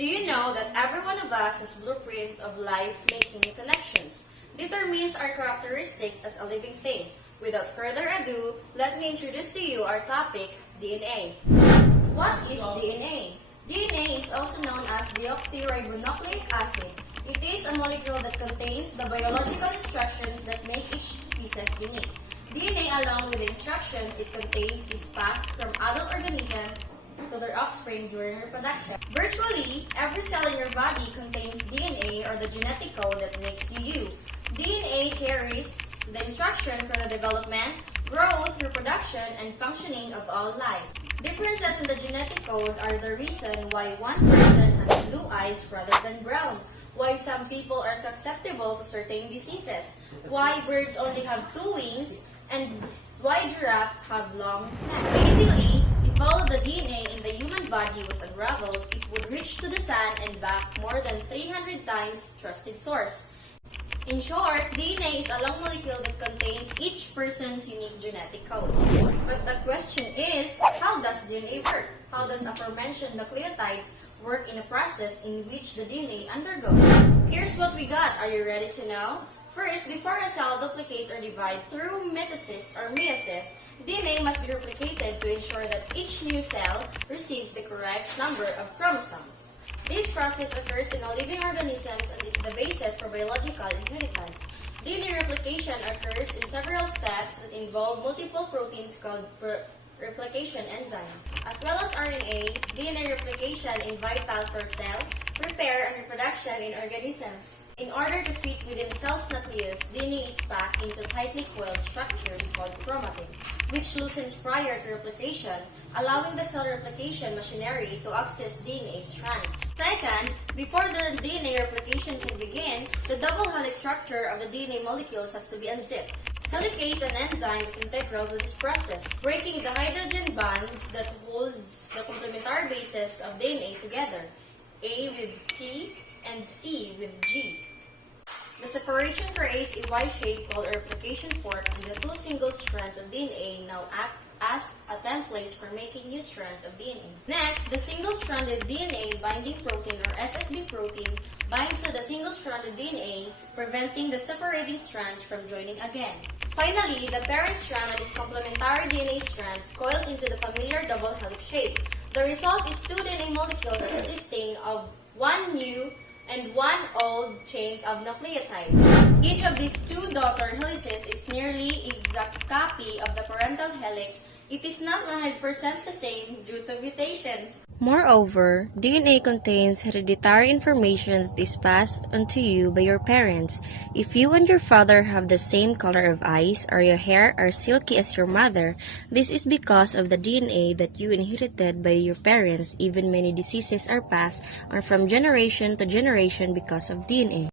Do you know that every one of us has blueprint of life making new connections, determines our characteristics as a living thing? Without further ado, let me introduce to you our topic, DNA. What is DNA? DNA is also known as deoxyribonucleic acid. It is a molecule that contains the biological instructions that make each species unique. DNA, along with the instructions it contains, is passed from adult organism to their offspring during reproduction. Virtually, every cell in your body contains DNA, or the genetic code that makes you you. DNA carries the instruction for the development, growth, reproduction, and functioning of all life. Differences in the genetic code are the reason why one person has blue eyes rather than brown, why some people are susceptible to certain diseases, why birds only have 2 wings, and why giraffes have long necks. Basically, if all of the DNA in the human body was unraveled, it would reach to the sun and back more than 300 times trusted source. In short, DNA is a long molecule that contains each person's unique genetic code. But the question is, how does DNA work? How does aforementioned nucleotides work in a process in which the DNA undergoes? Here's what we got. Are you ready to know? First, before a cell duplicates or divides through mitosis or meiosis, DNA must be replicated to ensure that each new cell receives the correct number of chromosomes. This process occurs in all living organisms and is the basis for biological inheritance. DNA replication occurs in several steps that involve multiple proteins called replication enzymes, as well as RNA. DNA replication is vital for cell repair and reproduction in organisms. In order to fit within cell's nucleus, DNA is packed into tightly coiled structures called chromatin, which loosens prior to replication, allowing the cell replication machinery to access DNA strands. Second, before the DNA replication can begin, the double helix structure of the DNA molecules has to be unzipped. Helicase, an enzyme, is integral to this process, breaking the hydrogen bonds that holds the complementary bases of DNA together, A with T and C with G. The separation creates a Y-shape called a replication fork, and the 2 single strands of DNA now act as a template for making new strands of DNA. Next, the single-stranded DNA binding protein, or SSB protein, binds to the single-stranded DNA, preventing the separating strands from joining again. Finally, the parent strand of its complementary DNA strands coils into the familiar double helix shape. The result is 2 DNA molecules consisting of 1 new and 1 old chains of nucleotides. Each of these 2 daughter helices is nearly exact copy of the parental helix. It is not 100% the same due to mutations. Moreover, DNA contains hereditary information that is passed on to you by your parents. If you and your father have the same color of eyes, or your hair are silky as your mother, this is because of the DNA that you inherited by your parents. Even many diseases are passed on from generation to generation because of DNA.